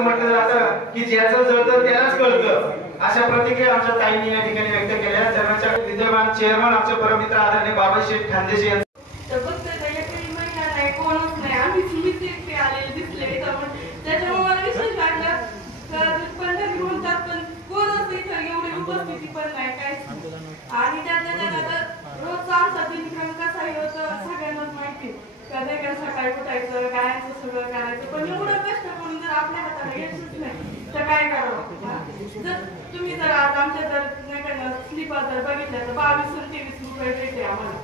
असं म्हटलं जातं की ज्याचं जळतं त्यालाच कळतं. अशा प्रतिक्रिया आमच्या ताईंनी या ठिकाणी व्यक्त केल्या. जर्मनच्या विद्यमान चेअरमन आमचे परममित्र आदरणीय बाबाशेठ खांदेशी यांचे आणि त्यातल्या रोजचा आमचा दिनक्रम कसा होतं सगळ्यांनाच माहिती. कधी सकाळी उठायचं गायचं सगळं करायचं पण एवढं कष्ट करून जर आपल्या हाताला यशच नाही तर काय करावं. जर तुम्ही जर आज आमच्या जर स्लीपर जर बघितल्या तर 22 आणि 23 रुपये भेटते आम्हाला.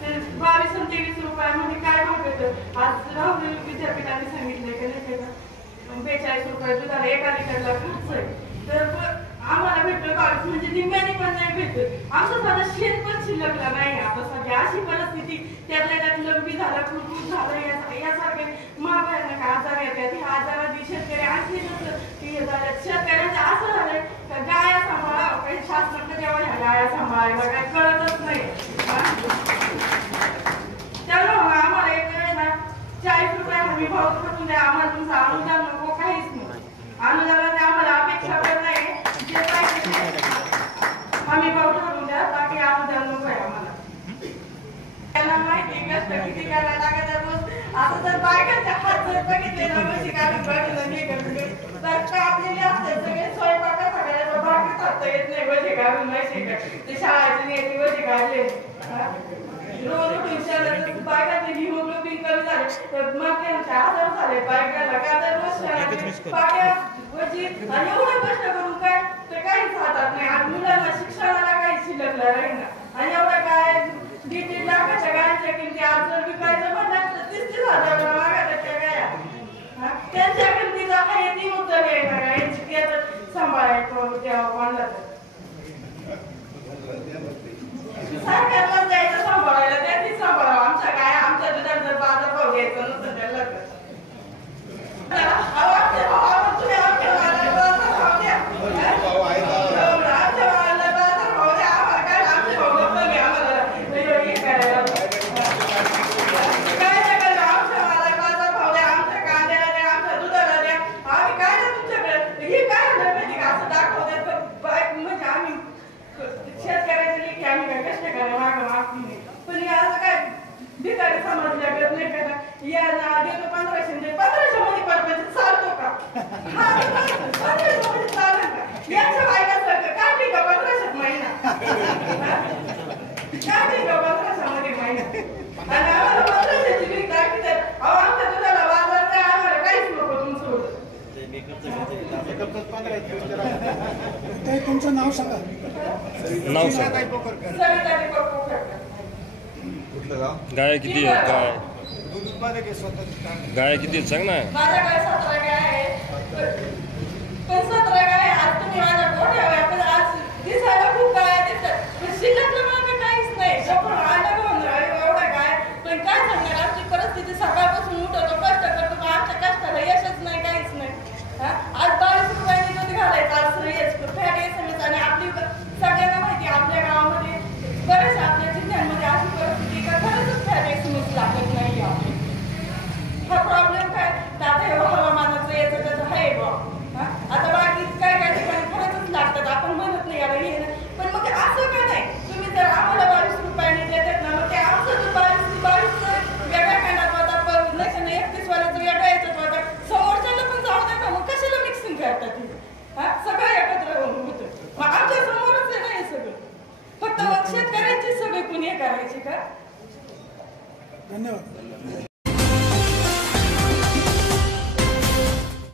ते 22 आणि 23 रुपयामध्ये काय भाव येतं. आज राहुल विद्यापीठाने सांगितलंय की नाही 42 रुपये दुधाला 1 लिटरला खर्च आहे. तर आम्हाला भेटलं 22 म्हणजे निम्म्याने पण नाही भेटत. आमचं साधं शेत पण शिल्लकला नाही आता सध्या अशी परिस्थिती. त्यातल्या त्यात लंबी झालं फुटफुट झालं यासारखे महाभयानक आजार येतात. ह्या आजारात शेतकरी आणखी शेतकऱ्यांचं असं झालंय का गाया सांभाळा काही शासनाकडे एवढ्या गाया सांभाळायला काय कळतच नाही. त्यामुळे आम्हाला एक वेळ ना 40 रुपये हमी भाव करून द्या. आम्हाला तुमचं अनुदान नको काहीच नाही. अनुदानाने आम्हाला अपेक्षा पण नाही. हमी भाव ठरवून द्या बाकी अनुदान नको आहे आम्हाला. त्यांना माहिती कष्ट किती करायला लागत रोज. आता जर बायकांच्या हात जर बघितले ना कशी काढून बघितलं नाही तर कापलेले असते सगळे स्वयंपाका सगळ्याला बाकी करता येत नाही. वजे काढून माहिती का ते शाळेचे नेते वजे काढले. रोज उठून शहरात बायकांचे हिमोग्लोबिन कमी झाले तर मग त्यांचे आजार झाले बायकांना का तर रोज शहरात पाट्या वजी आणि एवढं कष्ट करून काय तर काहीच हातात नाही. आज मुलांना शिक्षणाला काही शिल्लकला राहील ना. आणि एवढं काय 1.5 लाखाच्या गायांच्या किमती आज जर विकायचं म्हणलं तर 30,000 मागायच्या गाया. त्यांच्या किमतीचा काही ती उत्तर येणार गायांची ते तर सांभाळायचं तेव्हा कोणाला तर सरकारला जायचं सांभाळायला त्यांनी सांभाळावं. आमच्या गाया आमच्या दुधात जर बाजार भाव घ्यायचं नसतं त्याला तुमचं नाव सांगा. नाव सांगा. कुठलं गाव. गाय किती आहेत. काय गाय किती आहेत सांग ना. माझ्या गाय 17 गाय आहे. पण 17 गाय आज तुम्ही माझ्या गोठ्यावर पण आज दिसायला खूप गाय दिसतात पण शिल्लकला मागे काहीच नाही. आपण आलं घेऊन एवढ्या गाय पण काय सांगणार. आमची परिस्थिती सकाळपासून उठवतो कष्ट करतो पण आमच्या कष्टाला यशच नाही काहीच नाही. आज 22 रुपयांनी दूध घालायचं आज फॅट SMS आणि आपली सगळ्यांना माहिती आपल्या गावामध्ये बऱ्याचशा आपल्या जिल्ह्यांमध्ये अशी परिस्थिती का खरंच फॅट SMS लागत नाही. हा प्रॉब्लेम काय आता हवामानाचं याचं त्याचं आहे बा. आता बाकी काय काय ठिकाणी खरंच लागतात आपण म्हणत नाही याला हे पण मग असं का नाही. तुम्ही जर आम्हाला 22 रुपयांनी देतात ना मग ते आमचं 22 वेगळ्या खंडात होता 31 वाल्याचं वेगळ्या याच्यात होता समोरच्याला पण जाऊ द्या का मग कशाला मिक्सिंग करतात. सगळं एकत्र होतं मग आमच्या समोरच आहे ना हे सगळं. फक्त मग शेतकऱ्यांची सगळे कुणी करायची का. धन्यवाद.